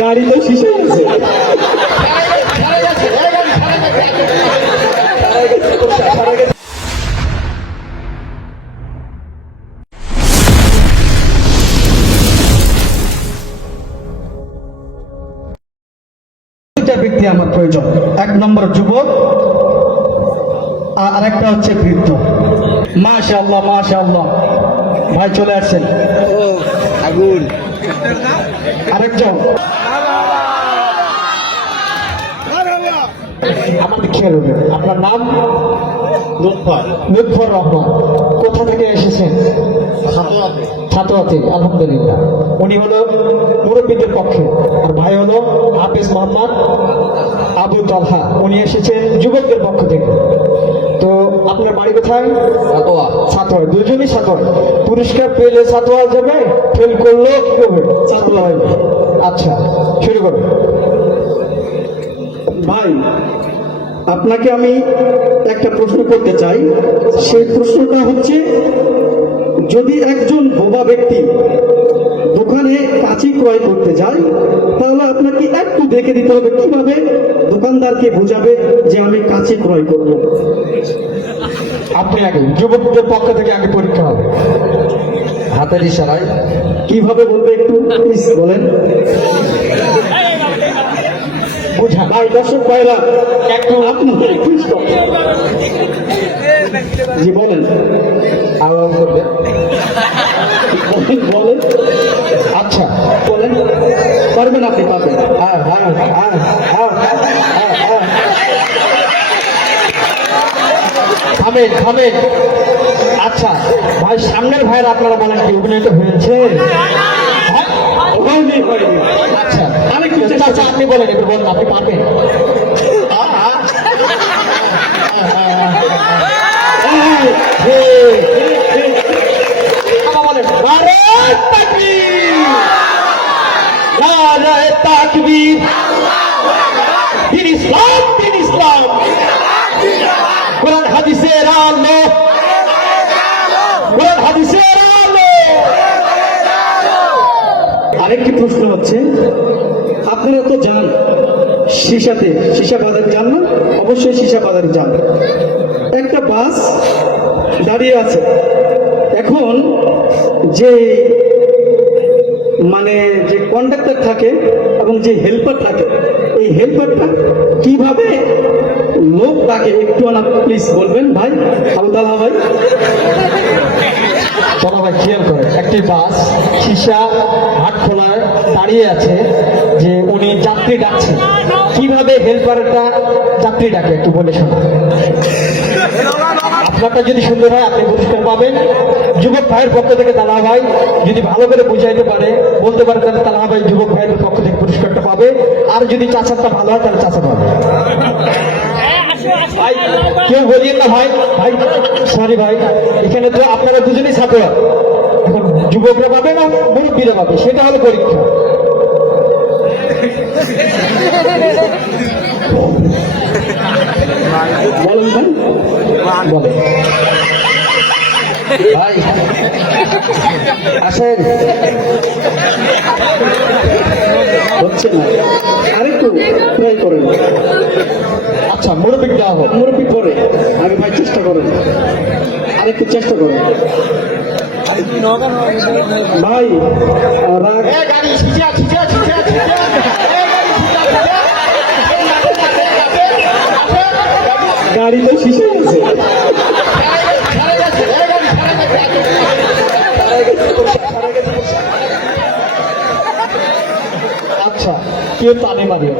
গাড়ি তো শিশে গেছে। ব্যক্তি আমার প্রয়োজন, এক নম্বর যুবক আর একটা হচ্ছে বৃদ্ধ। মাশাআল্লাহ মাশাআল্লাহ, ভাই চলে আসছেন। আগুন আরেকজন আমাদের খেয়াল হবে। আপনার নাম? লুৎফর রহমান। কোথা থেকে এসেছেন? ছাত্রতে। আলহামদুলিল্লাহ। উনি হলো মুরব্বীদের পক্ষে, আর ভাই হলো হাফেজ মোহাম্মদ আবু তলহা, উনি এসেছেন যুবকদের পক্ষ থেকে। তো আপনার বাড়ি কোথায়? ছাত্র। দুজনই ছাত্র। পুরস্কার পেলে ছাত্র যাবে, ফেল করলেও কি হবে? ছাত্র হবে। আচ্ছা, শুরু করুন। ভাই, আপনাকে আমি একটা প্রশ্ন করতে চাই। সেই প্রশ্নটা হচ্ছে, যদি একজন বোবা ব্যক্তি দোকানে কাঁচি ক্রয় করতে যায়, তাহলে আপনাকে একটু দেখে দিতে হবে কিভাবে দোকানদারকে বোঝাবে যে আমি কাঁচি ক্রয় করব। আপনি আগে যুবকদের পক্ষ থেকে আগে পরীক্ষা হবে, হাতের ইশারায় কিভাবে বলবে একটু প্লিজ বলেন। বুঝা ভাই, দর্শক ভাইরা একটু আপনি জি বলেন। বলেন। আচ্ছা বলেন, পারবেন আপনি? পারবেন। থামেন থামেন। আচ্ছা ভাই, সামনের ভাইয়ের আপনারা বলেন কি অভিনয় তো হয়েছে? আচ্ছা আচ্ছা, আপনি বলেন, এবার বলেন, আপনি পারবেন। আরেকটি প্রশ্ন হচ্ছে, আপনারা তো যান সিসাতে, সিসা বাজারে যান না? অবশ্যই সিসা বাজারে যান। একটা বাস দাঁড়িয়ে আছে, এখন যে যে কন্ডাক্টর থাকে এবং যে হেল্পার থাকে, এই হেল্পারটা কিভাবে লোক তাকে একটু প্লিজ বলবেন ভাই, আবুদাল্লাহ ভাই। চলো ভাই, খেয়াল করে, একটি বাস সিসা হাট খোলায় দাঁড়িয়ে আছে, যে উনি যাত্রী ডাকছেন, কিভাবে হেল্পারটা যাত্রী ডাকে একটু বলে শোনা। আপনারটা যদি সুন্দর হয় আপনি পুরস্কার পাবেন। যুবক ভাইয়ের পক্ষ থেকে তালা ভাই যদি ভালো করে বুঝাইতে পারে, বলতে পারে, তাহলে তালা ভাই যুবক ভাইয়ের পক্ষ থেকে পুরস্কারটা পাবে। আর যদি চাচারটা ভালো হয় তাহলে চাচা পাবে। ভাই কেউ বলিয়েন না ভাই, ভাই সরি ভাই, এখানে তো আপনারা দুজনেই ছাত্র, এখন যুবকরা পাবে না মুরব্বীরা পাবে, সেটা হলো পরীক্ষা। বলেন ভাই, বলেন ভাই, আসেন। হচ্ছে না, আরেকটু ট্রাই করেন। আচ্ছা, মুরব্বী দেওয়া হোক, মুরব্বী করে আগে ভাই চেষ্টা করেন, আরেকটু চেষ্টা করেন ভাই। গাড়ি তো শিশে গেছে। আচ্ছা, কেউ টানে মারিও।